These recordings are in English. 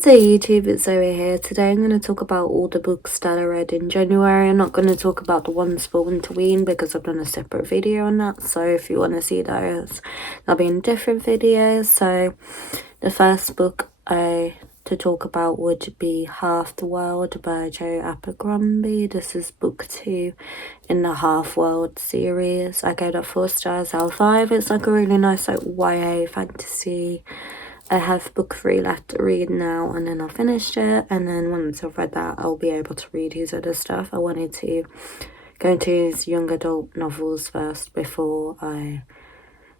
So YouTube, it's Zoe here. Today I'm going to talk about all the books that I read in January. I'm not going to talk about the ones for Winterween because I've done a separate video on that. So if you want to see those, they'll be in different videos. So the first book to talk about would be Half the World by Joe Abercrombie. This is book 2 in the Half World series. I gave that 4 stars out of 5. It's like a really nice like YA fantasy. I have book 3 left to read now, and then I'll finish it, and then once I've read that I'll be able to read his other stuff. I wanted to go into his young adult novels first before I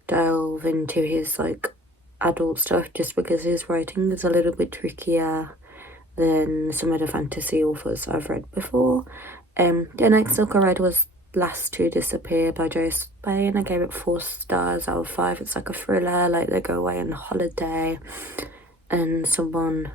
delve into his like adult stuff, just because his writing is a little bit trickier than some of the fantasy authors I've read before. The next book I read was Last to Disappear by Joyce Spain. I gave it 4 stars out of 5. It's like a thriller, like they go away on holiday and someone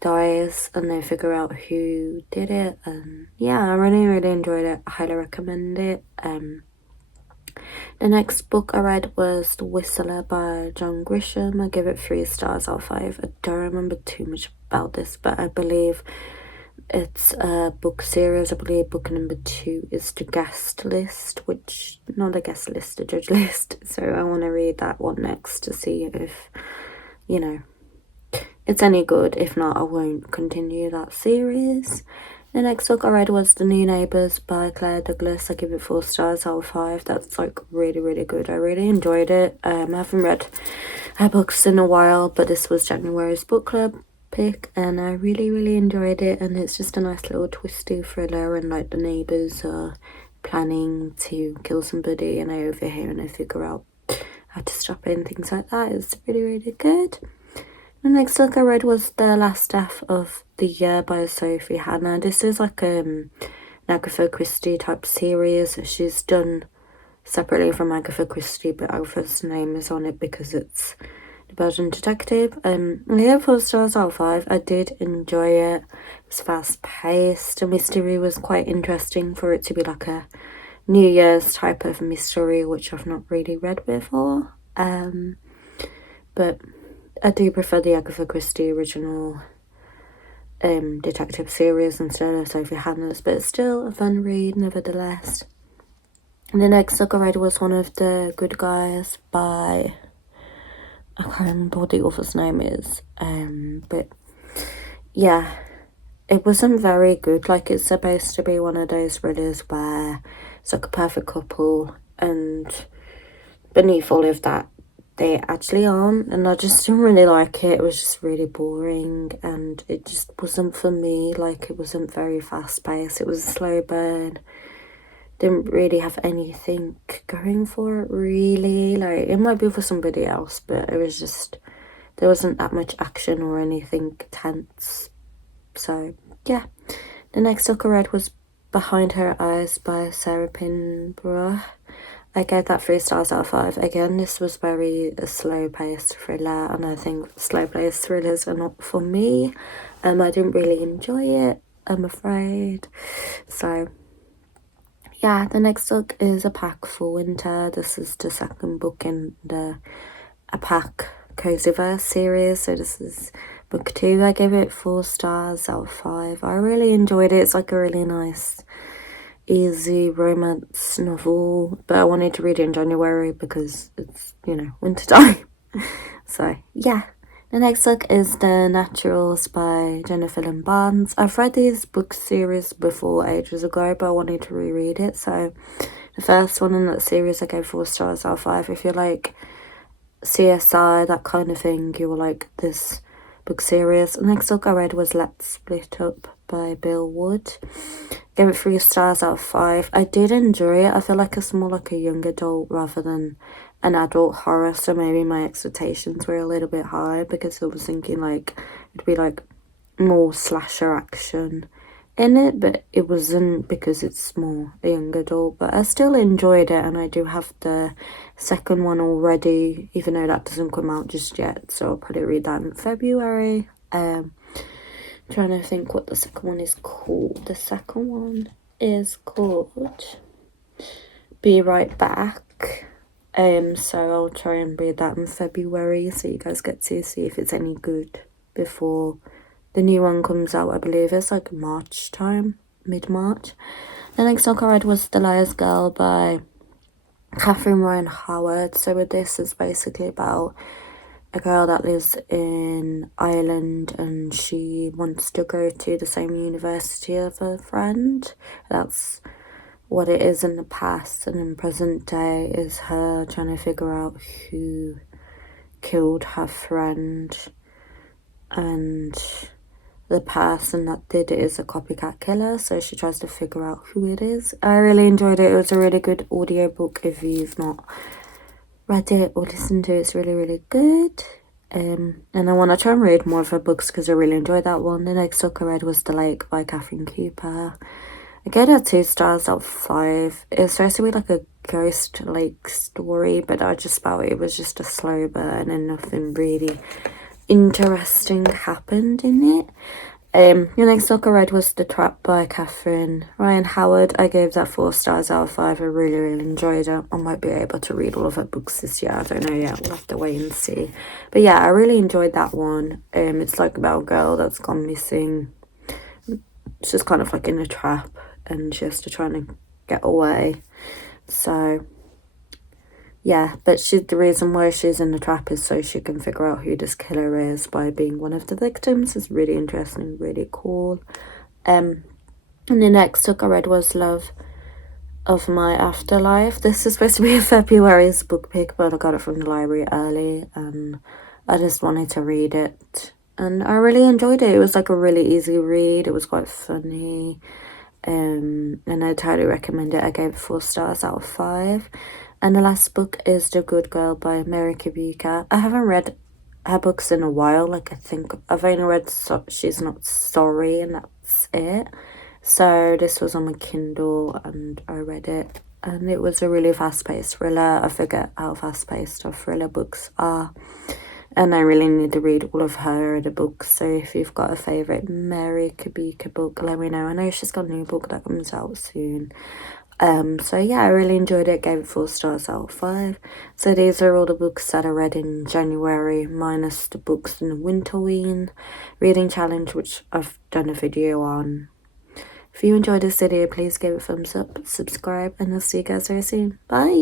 dies and they figure out who did it, and yeah, I really enjoyed it. I highly recommend it. The next book I read was The Whistler by John Grisham. I give it 3 stars out of 5. I don't remember too much about this, but I believe it's a book series. I believe book number 2 is the guest list, which, not a guest list, a judge list. So I want to read that one next to see if, it's any good. If not, I won't continue that series. The next book I read was The New Neighbours by Claire Douglas. I give it 4 stars out of 5. That's like really good. I really enjoyed it. I haven't read her books in a while, but this was January's book club pick, and I really enjoyed it. And it's just a nice little twisty thriller, and like the neighbours are planning to kill somebody and they overhear and they figure out how to stop it and things like that. It's really good. The next book I read was The Last Death of the Year by Sophie Hannah. This is like an Agatha Christie type series. She's done separately from Agatha Christie, but Agatha's name is on it because it's the Belgian detective. I gave 4 stars out of 5. I did enjoy it. It was fast paced. The mystery was quite interesting for it to be like a New Year's type of mystery, which I've not really read before. But I do prefer the Agatha Christie original detective series instead of Sophie Hannah's, but it's still a fun read nevertheless. And the next book I read was One of the Good Guys by, I can't remember what the author's name is, but yeah, it wasn't very good. Like, it's supposed to be one of those thrillers where it's like a perfect couple, and beneath all of that they actually aren't, and I just didn't really like it. It was just really boring, and it just wasn't for me. Like, it wasn't very fast paced. It was a slow burn. Didn't really have anything going for it, really. Like, it might be for somebody else, but it was just, there wasn't that much action or anything tense. So yeah. The next book I read was Behind Her Eyes by Sarah Pinborough. I gave that 3 stars out of 5. Again, this was very a slow-paced thriller, and I think slow-paced thrillers are not for me. I didn't really enjoy it, I'm afraid. So yeah, the next book is A Pack for Winter. This is the second book in the A Pack Cozyverse series. So this is book 2. I gave it 4 stars out of 5. I really enjoyed it. It's like a really nice, easy romance novel, but I wanted to read it in January because it's, winter time. So yeah. The next book is The Naturals by Jennifer Lynn Barnes. I've read these book series before ages ago, but I wanted to reread it. So the first one in that series I gave 4 stars out of 5. If you like CSI, that kind of thing, you will like this book series. The next book I read was Let's Split Up by Bill Wood. Gave it 3 stars out of 5. I did enjoy it. I feel like it's more like a young adult rather than an adult horror, so maybe my expectations were a little bit high because I was thinking like it'd be like more slasher action in it, but it wasn't because it's more a young adult. But I still enjoyed it, and I do have the second one already, even though that doesn't come out just yet, so I'll probably read that in February. Trying to think what the second one is called. The second one is called Be Right Back. So I'll try and read that in February, so you guys get to see if it's any good before The new one comes out, I believe it's like March time, mid-March. The next book I read was The Liar's Girl by Catherine Ryan Howard. So with this, it's basically about a girl that lives in Ireland and she wants to go to the same university of her friend. That's what it is in the past, and in present day is her trying to figure out who killed her friend, and the person that did it is a copycat killer, so she tries to figure out who it is. I really enjoyed it. It was a really good audiobook. If you've not read it or listened to it, it's really, really good. And I want to try and read more of her books because I really enjoyed that one. The next book I read was The Lake by Catherine Cooper. I gave it 2 stars out of 5. It's supposed to be like a ghost lake story, but I just felt it was just a slow burn and nothing really interesting happened in it. The next book I read was The Trap by Catherine Ryan Howard. I gave that 4 stars out of 5. I really, really enjoyed it. I might be able to read all of her books this year. I don't know yet. We'll have to wait and see. But yeah, I really enjoyed that one. It's like about a girl that's gone missing. It's just kind of like in a trap and she has to try and get away. So yeah, but the reason why she's in the trap is so she can figure out who this killer is by being one of the victims. It's really interesting, really cool. And the next book I read was Love of My Afterlife. This is supposed to be a February's book pick, but I got it from the library early and I just wanted to read it. And I really enjoyed it. It was like a really easy read. It was quite funny. And I totally recommend it. I gave it 4 stars out of 5. And the last book is The Good Girl by Mary Kubica. I haven't read her books in a while. Like, I think I've only read She's Not Sorry, and that's it. So this was on my Kindle and I read it. And it was a really fast-paced thriller. I forget how fast-paced our thriller books are. And I really need to read all of her other books. So if you've got a favourite Mary Kubica book, let me know. I know she's got a new book that comes out soon. So yeah, I really enjoyed it. Gave it 4 stars out of 5. So these are all the books that I read in January, minus the books in the Winterween reading challenge, which I've done a video on. If you enjoyed this video, please give it a thumbs up, subscribe, and I'll see you guys very soon. Bye!